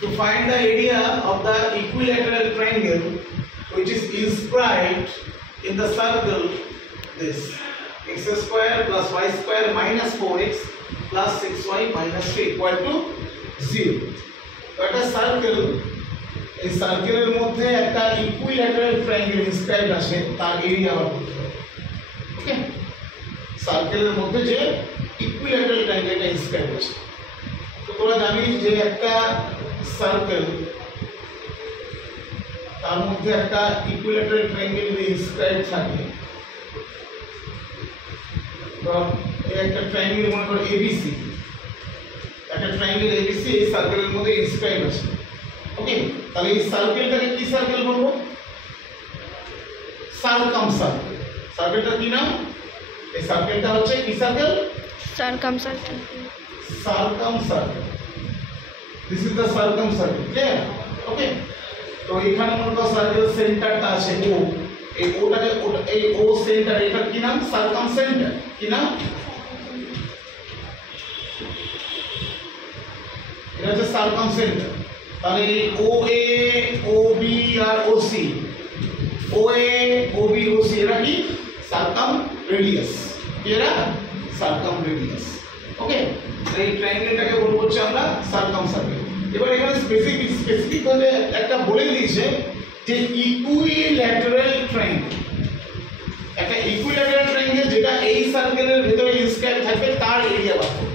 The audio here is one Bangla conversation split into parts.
to find the area of the equilateral triangle which is inscribed in the circle this x square plus y square minus 4x plus 6y minus 3 equal to 0. একটা সার্কেল, এই সার্কেলের মধ্যে একটা ইকুইল্যাটারাল ট্রায়াঙ্গেল ইনস্ক্রাইবড আছে, তার এরিয়া বার করতে হবে। ওকে, সার্কেলের মধ্যে যে ইকুইল্যাটারাল ট্রায়াঙ্গেলটা ইনস্ক্রাইবড আছে, তো তোরা জানিস যে একটা সার্কেল তার মধ্যে একটা ইকুইল্যাটারাল ট্রায়াঙ্গেল ইনস্ক্রাইবড থাকে। তো একটা ট্রায়াঙ্গেল মনে করো এবিসি, একটা ট্রায়াঙ্গেল এবিসি এই সার্কেলের মধ্যে ইনস্ক্রাইব আছে। ওকে, তাহলে এই সার্কেলটাকে কি সার্কেল বলবো? Circumcircle. সার্কেলটা কি নাম? এই সার্কেলটা হচ্ছে কি circle? Circumcircle. Circumcircle, this is the circumcircle. Clear? Okay, তো এখানে মনে করো সার্কেল সেন্টারটা আছে ও, এই ওটাকে এই ও সেন্টার, এটা কি নাম? Circum centre. কি নাম? এটা হচ্ছে সার্কাম সেন্টার। তাহলে এই ও এ, ও বি আর ও সি, ও এ, ও বি, ও সি এরা কি? Circum radius. এরা সার্কাম রেডিয়াস। ওকে, এই ট্রায়াঙ্গেলটাকে বলবো হচ্ছে আমরা সার্কাম সার্কেল। এবার এখানে স্পেসিফিক ভাবে একটা বলে দিয়েছে যে ইকুইল্যাটারাল ট্রায়াঙ্গেল, একটা ইকুইল্যাটারাল ট্রায়াঙ্গেল যেটা এই সার্কেলের ভিতরে ইনস্ক্রাইব থাকবে তার এরিয়া বার করবে।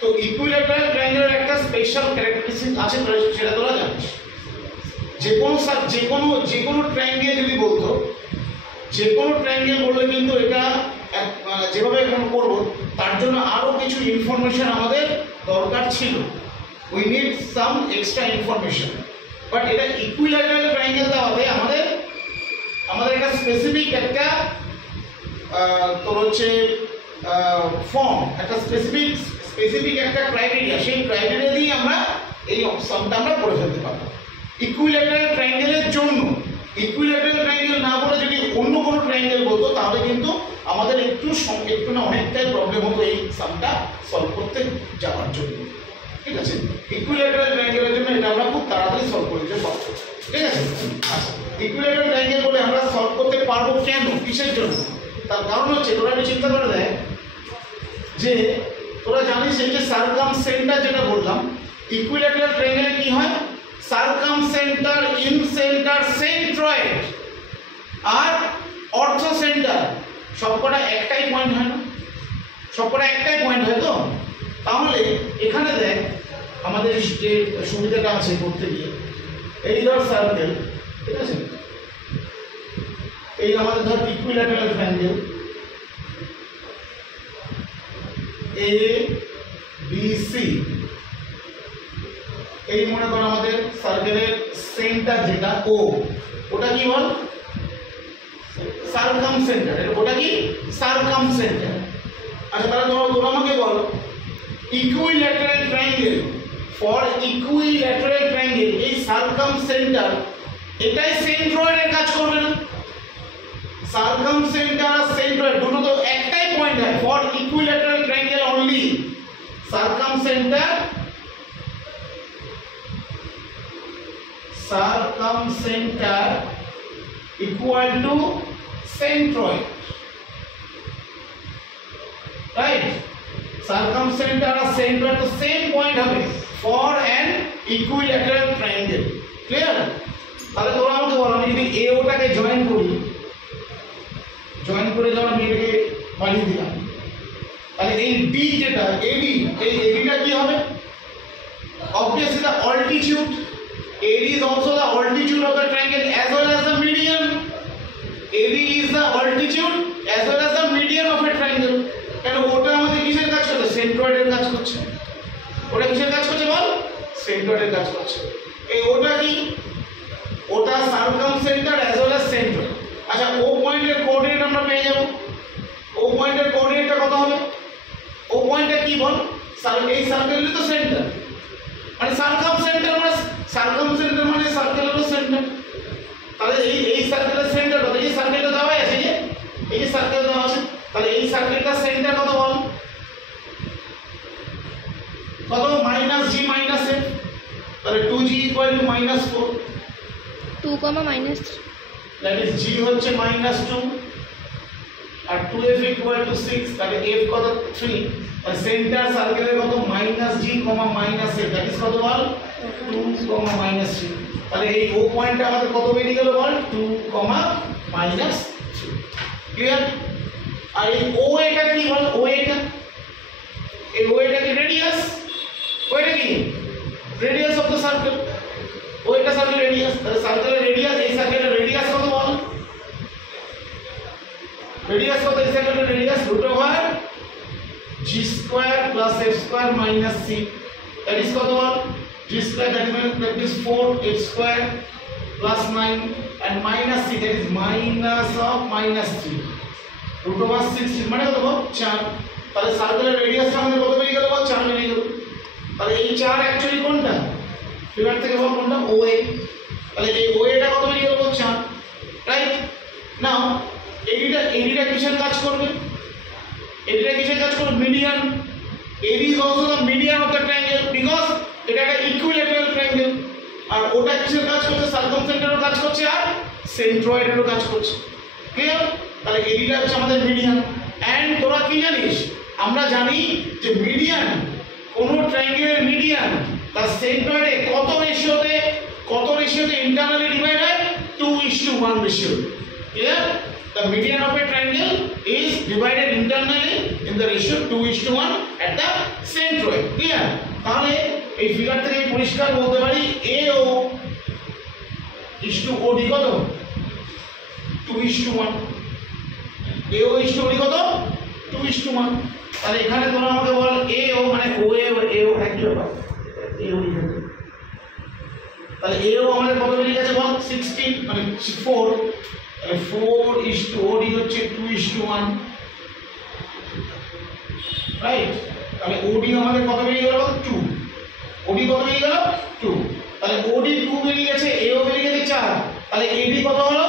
তো ইকুইল্যাটারাল ট্রায়াঙ্গেলের একটা স্পেশাল ক্যারেক্টারিস্টিক আছে, সেটা তোরা জানিস। যে কোনো ট্রায়াঙ্গেল যদি বলতো, যে কোনো ট্রায়াঙ্গেল বললে কিন্তু এটা যেভাবে এখন করবো তার জন্য আরো কিছু ইনফরমেশন আমাদের দরকার ছিল। We need some extra information, but এটা ইকুইল্যাটারাল ট্রায়াঙ্গেল দেওয়াতে আমাদের একটা স্পেসিফিক একটা তোর হচ্ছে ফর্ম, একটা স্পেসিফিক একটা ক্রাইটেরিয়া, সেই ক্রাইটেরিয়া দিয়ে আমরা এই সামটা আমরা করে ফেলতে পারবো ইকুইল্যাটারাল ট্রায়াঙ্গেলের জন্য। ইকুইল্যাটারাল ট্রায়াঙ্গেল না বলে যদি অন্য কোনো ট্রায়াঙ্গেল বলতো তাহলে কিন্তু আমাদের একটু না অনেকটাই প্রবলেম হতো এই সামটা সলভ করতে যাওয়ার জন্য। ঠিক আছে, ইকুইল্যাটারাল ট্রায়াঙ্গেলের জন্য এটা আমরা খুব তাড়াতাড়ি সলভ করে দিতে পারবো। ঠিক আছে, আচ্ছা, ইকুইল্যাটারাল ট্রায়াঙ্গেল বলে আমরা সলভ করতে পারবো কেন, কিসের জন্য? তার কারণ হচ্ছে তোরা একটু চিন্তা করে দেখ যে তোরা জানিস এই যে সার্কাম সেন্টার যেটা বললাম, ইকুইল্যাটারাল ট্রায়াঙ্গেলে কি হয়? Circumcentre, incentre, centroid আর অর্থ সেন্টার সবকটা একটাই পয়েন্ট হয় না? সবকটা একটাই পয়েন্ট হয় তো? তাহলে এখানে দেখ আমাদের যে সুবিধাটা আছে করতে গিয়ে, এই ধর সার্কেল, ঠিক আছে, এই আমাদের ধর equilateral triangle A B C, এই মনে করো আমাদের সার্কেলের সেন্টার যেটা ও, ওটা কি বল? Circum centre. ওটা কি? Circum centre. আচ্ছা, তাহলে তোমরা আমাকে বলো equilateral triangle, for equilateral triangle এই সার্কাম সেন্টার এটাই সেন্ট্রয়েডের কাজ করবে না? সার্কাম সেন্টার আর সেন্ট্রয়েড দুটো তো একটাই পয়েন্ট হয়। For equilateral triangle only circum centre equal to centroid, right? Circumcenter और centroid तो same point হবে for an equilateral triangle. Clear? তাহলে তোমরা আমাকে বলো, আমি যদি এ ওটাকে জয়েন করে যখন আমি এটাকে বানিয়ে দিলাম, তাহলে এই ডি যেটা এডি, এই এডিটা কি হবে? Obviously the altitude. AD is also the altitude of the triangle as well as the median. AD is the altitude as well as the median of a triangle. কেন ওটা আমাদের কিসের কাজ করছে? সেন্ট্রয়েডের কাজ করছে। ওটা কিসের কাজ করছে বল? সেন্ট্রয়েডের কাজ করছে। এই ওটা কি? ওটা circum centre as well as centroid. আচ্ছা, ও পয়েন্টের কোঅর্ডিনেট আমরা পেয়ে যাব। ও পয়েন্টের কোঅর্ডিনেটটা কত হবে? ও পয়েন্টটা কি বল? এই সার্কেলের তো সেন্টার, মানে সার্কাম সেন্টার মানে সার্কেলের সেন্টার। তাহলে এই সার্কেলের সেন্টার কত? এই সার্কেলটা দেওয়া আছে, এই যে সার্কেল দেওয়া আছে, তাহলে এই সার্কেলটার সেন্টার কত বল? কত? -g - f। তাহলে 2g equal to -4, 2, -3. that is g হচ্ছে -2 আর 2f equal to 6, তাহলে f কত 3, আর সেন্টার সার্কেলের কত -g, -f, that is কত বল 2, -3, তাহলে এই ও পয়েন্টটা আমাদের কত বেরিয়ে গেল বল 2, -3, ক্লিয়ার। আর এই ও এটা কি বল, ও এটা, এই ও এটা কি রেডিয়াস, ও এটা কি রেডিয়াস অফ দ্য সার্কেল, ও এটা সার্কেল রেডিয়াস, তাহলে সার্কেলের রেডিয়াস, এই সার্কেলের রেডিয়াস কত বল, রেডিয়াস কত, এই সার্কেলের radius √g square plus f square minus c, that is কত বল g square, that is 4f square plus 9 and minus c, that is minus of -3 √16 মানে কত বল 4, তাহলে সার্কেলের রেডিয়াসটা আমাদের কত বেরিয়ে গেল বল 4 বেরিয়ে গেল। তাহলে এই 4 অ্যাকচুয়ালি কোনটা, ফিগার থেকে বল কোনটা, OA, তাহলে এই OA টা কত বেরিয়ে গেল 4, রাইট। নাও এডিটা কিসের কাজ করবে, এডিটা কিসের কাজ করবে, median, AD is also the median of the triangle because এটা একটা ইকুইল্যাটারাল ট্রায়াঙ্গেল, আর ওটা কিসের কাজ করছে, সার্কামসেন্টারের কাজ করছে আর সেন্ট্রয়েডেরও কাজ করছে, ক্লিয়ার। তাহলে এডিটা হচ্ছে আমাদের মিডিয়ান। এন্ড তোরা কি জানিস, আমরা জানি যে মিডিয়ান, কোন ট্রায়াঙ্গেলের মিডিয়ান তার সেন্ট্রয়েডে কত রেশিওতে ইন্টারনালি ডিভাইড হয়, 2:1 ratio, clear. The median of a triangle is divided internally in the ratio 2:1 at the centroid, clear। তাহলে এই ফিগার থেকে পরিষ্কার বলতে পারি AO is to OD কত 2:1, AO is to OD কত 2:1, তাহলে এখানে তোমরা আমাকে বল AO মানে OA আর AO একই ব্যাপার, AO লিখে, তাহলে AO আমাদের কত বেরিয়ে গেছে বল 16 মানে 4, 4:OD হচ্ছে 2:1, রাইট। তাহলে OD আমাদের কত বেরিয়ে গেল 2, OD কত বেরিয়ে গেল 2, তাহলে OD 2 বেরিয়ে গেছে, AO বেরিয়ে গেছে 4, তাহলে AD কত হলো,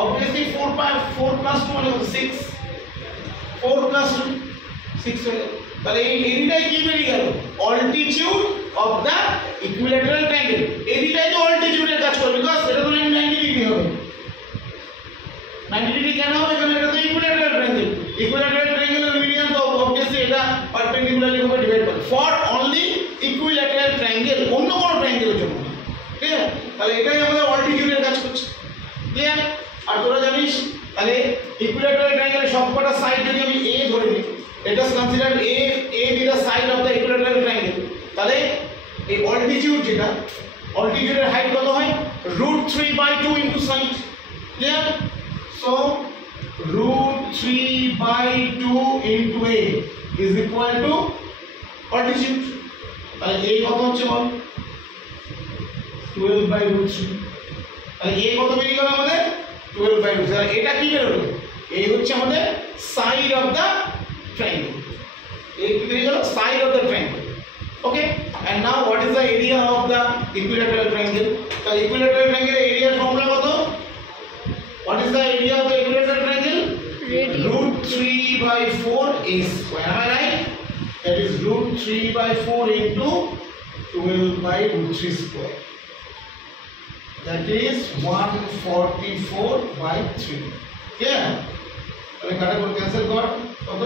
obviously 4 + 2 মানে 6, 4 + 2 6 হয়ে গেল। তাহলে এই AD কি বেরিয়ে গেল, altitude of the equilateral triangle, AD তো altitude-এর কাজ করবে বিকজ এটা তো 90 ডিগ্রি হবে, 90 ডিগ্রি কেন হবে, কারণ এটা তো ইকুইল্যাটারাল ট্রায়াঙ্গেল, ইকুইল্যাটারাল ট্রায়াঙ্গেলের মিডিয়ান তো obviously এটা পারপেন্ডিকুলারলি ভাবে ডিভাইড করে, ফর অনলি ইকুইল্যাটারাল ট্রায়াঙ্গেল, অন্য কোনো ট্রায়াঙ্গেলের জন্য না, ঠিক আছে। তাহলে এটাই আমাদের altitude-এর কাজ করছে, ক্লিয়ার। আর তোরা জানিস তাহলে ইকুইল্যাটারাল ট্রায়াঙ্গেলের সবকটা সাইড যদি আমি A ধরে নিই, let us consider A be the side of the equilateral triangle, তাহলে এই altitude যেটা, altitude-এর হাইট কত হয় √3/2 into side, clear। So √3/2 into A is equal to altitude, তাহলে A কত হচ্ছে বল 12/√3, তাহলে A কত বেরিয়ে গেল আমাদের 12/√3, তাহলে এটা কি বেরোলো, এই হচ্ছে আমাদের সাইড অফ দা triangle, এই কি বেরিয়ে গেল side of the triangle, okay। And now what is the area of the equilateral triangle, the equilateral triangle area formula কত, what is the area of the equilateral triangle, √3/4 A square, am I right, that is √3/4 into 12/√3 square, that is 144/3, yeah। তাহলে কাটা করে ক্যান্সেল কর, কত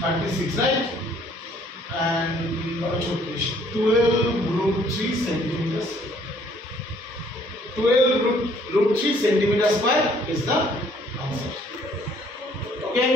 36, right, and 12√3 centimeters, 12√3 centimeters square is the answer, okay।